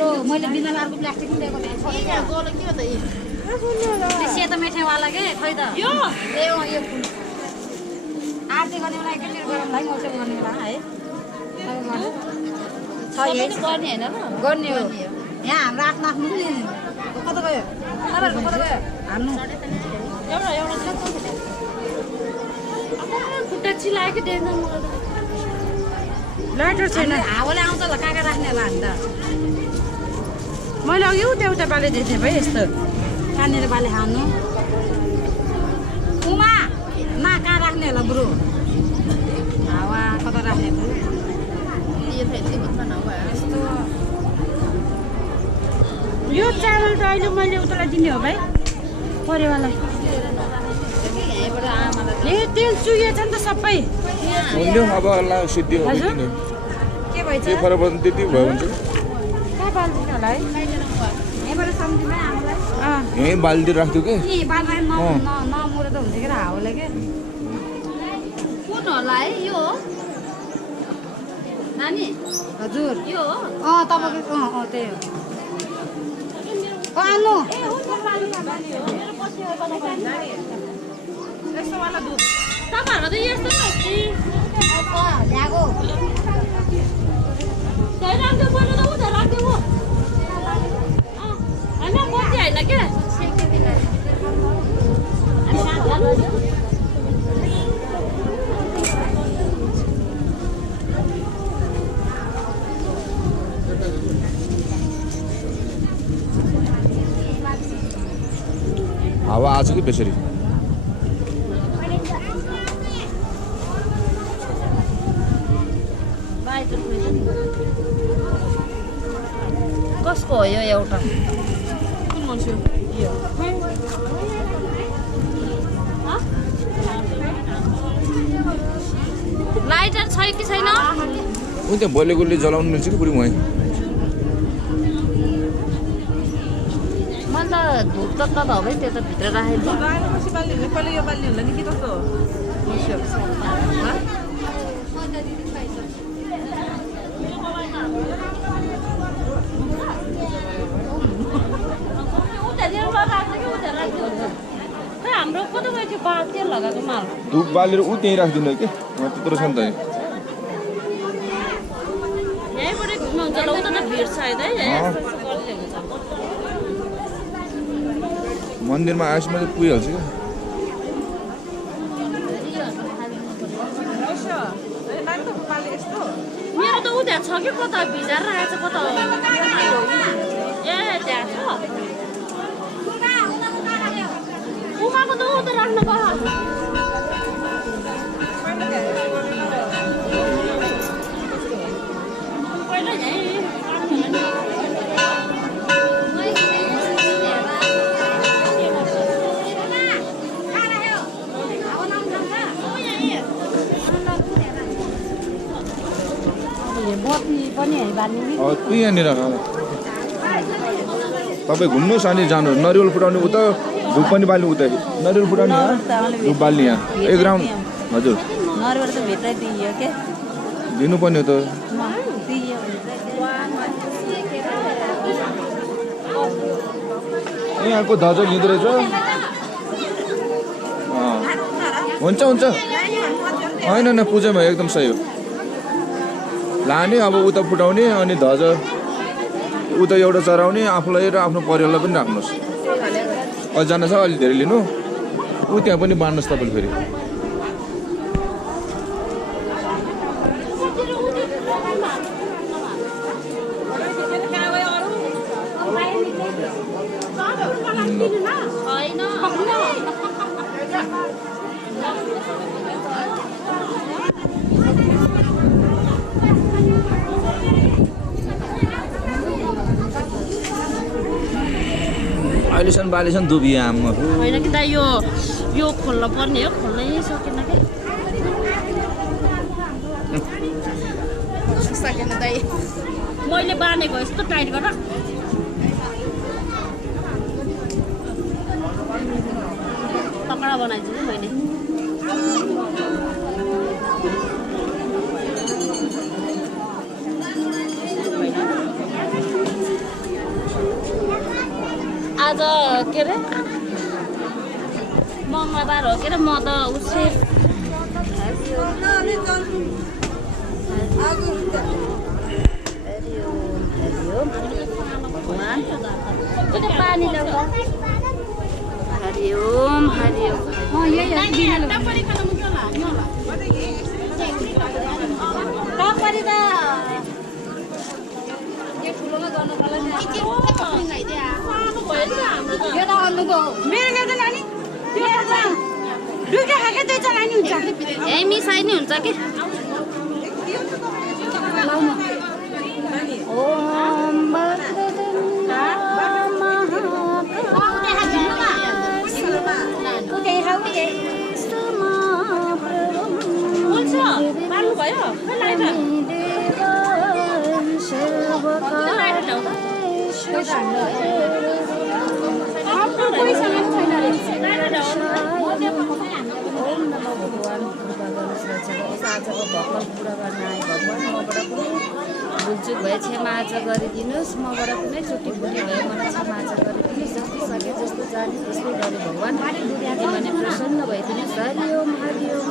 यो मैले बिना अर्को प्लास्टिक ल्याएको थिएँ गोलो के हो त यो सेतो मेठेवाला के खै त यो यो फुल आरती गर्ने बेला एकैचोटि गरौँला है मौसम गर्ने बेला है छ यही गर्ने हैन गर्ने हो यहाँ हाम्रो आफ्नो आफ्नो नि कता गयो तपाईहरुको कता गयो हान्नु एउटा एउटा खुट्टा चिलायो कि देख्दैन मलाई त लाइटर छैन हावाले आउँछ ल काका राख्ने होला हामी त मैले अघि उता बाले देखेँ भाइ यस्तो कहाँनिर बाले हान्नु उमा मा कहाँ राख्ने होला ब्रो हावा कता राख्ने ब्रो यो चामल त अहिले मैले उतालाई दिने हो भाइ परेवालाई ए तेल चुहिएछ नि त सबै अब अल्लाह सिद्धि हो के भएछ के फरक पर्दैन त्यति भयो हुन्छ कहाँ बाल्दिनु होला है यहाँबाट सम्झिनु है आमालाई यहीँ बाल्टी राख्थ्यो कि ए बाल्दै नमुरे त हुन्छ के हावाले के कुन होला है यो नानी हजुर यो तपाईँको त्यही हो आउनु तपाईँहरू त यस्तो ल्याएको होइन क्या हावा आज कि बेसरी कसको हो यो एउटा कुन मान्छे यो लाइटर छ कि छैन उ त्यहाँ बलेगोले जलाउनु मिल्छ कि पुरै वहीँ मन त धुप त हबै त्यो त भित्र राखेको पहिला यो बाल्ने होला नि कि कस्तो हाम्रो कता गयो त्यो बाल तेल लगाएको माल धुप बालेर ऊ त्यहीँ राखिदिनु कि वहाँ त्यत्रो छ नि त यहीँबाट घुम्नुहुन्छ ल उता त भिड छ है मन्दिरमा आएपछि मात्रै पुगिहाल्छ क्या मेरो त उता छ कि कता भिजाएर राखेको छ कता ए त्यहाँ छ उमाको त उता राख्नु भयो पहिला बत्ती पनि यहाँनिर तपाईँ घुम्नुहोस् अनि जानुहोस् नरिवल फुटाउने उता धुप पनि बाल्ने उता नरिवल फुटाउने यहाँ धुप बाल्ने यहाँ एक राउन्ड हजुर नरिवल त भित्रै दिइयो के दिनुपर्ने हो त यहाँको ध्वजा लिँदो रहेछ हुन्छ हुन्छ होइन न पूजामा एकदम सही हो लाने अब उता फुटाउने अनि ध्वजा उता एउटा चराउने आफूलाई र आफ्नो परिवारलाई पनि राख्नुहोस् अझजना छ अलि धेरै लिनु ऊ त्यहाँ पनि बाँड्नुहोस् तपाईँले फेरि अहिलेसम्म बालेसम्म दुबियो आमा होइन कि दाइ यो खोल्न पर्ने हो खोल्नै सकेन कि सकेन दाइ मैले बाँधेको यस्तो टाइट गरेर पकडा बनाइदिन्छु मैले आज के अरे मङ्गलबार हो के अरे म त उसै पानी ल्याउँदा हरिओम हरिओम टपरी त यो ठुलोमा गर्नुको लागि ए मिसाइ नै हुन्छ कि भुलचुक भए क्षमाचा गरिदिनुहोस् मबाट कुनै चोटि फुटी भए मलाई क्षमाचा गरिदिनुहोस् जस्तो सके जस्तो जाने त्यस्तै गरे भगवान् भने प्रसन्न भइदिनुहोस् हरिओम हरिओम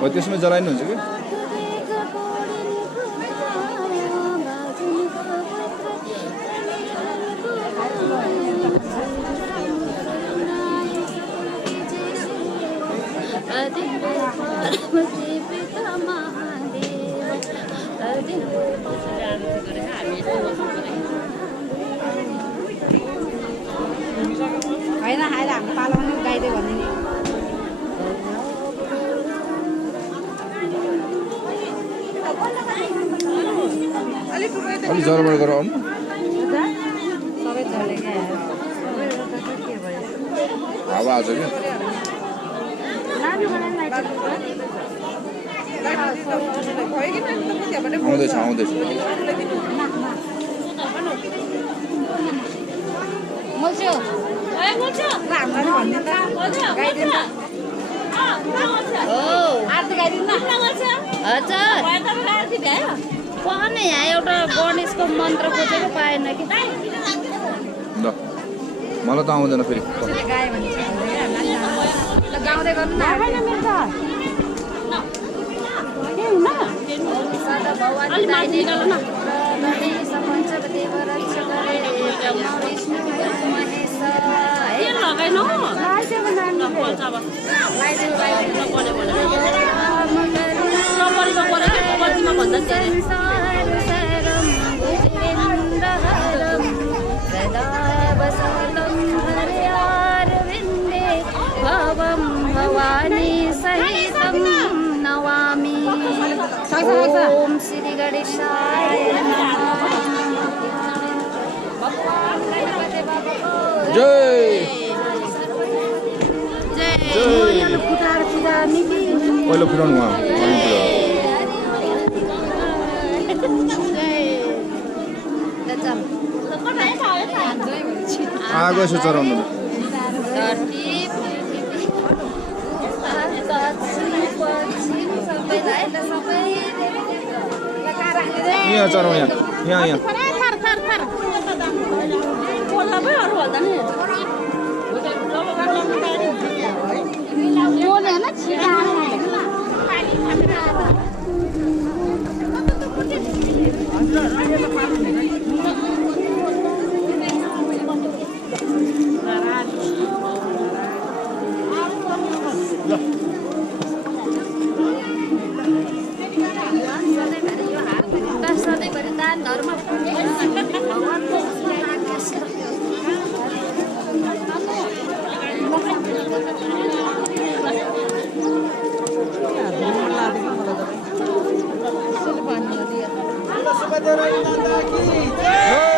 हो त्यसमा जलाइनुहुन्छ कि होइन आएर हाम्रो पालामा नि गाइदियो भने नि अलि जरबाट गरेर आउनु सबै झले के भयो हावा आछ कि आउँदैछ आउँदैछ मल्छु हामीलाई भन्ने त गाइदिनु हो आरती गाइदिनु न हजुर पहन यहाँ एउटा गणेशको मन्त्र खोजेर पाएन कि ल मलाई त आउँदैन फेरि गायो भने गाउँदै गर्नु न भवानी सहितं नमामि ओम श्री गणेशाय जय जय पहिलो फुटाउनु उहाँ आगो यसो चढाउनु यहाँ चढाउँ यहाँ यहाँ सधैँभरि दान धर्म जय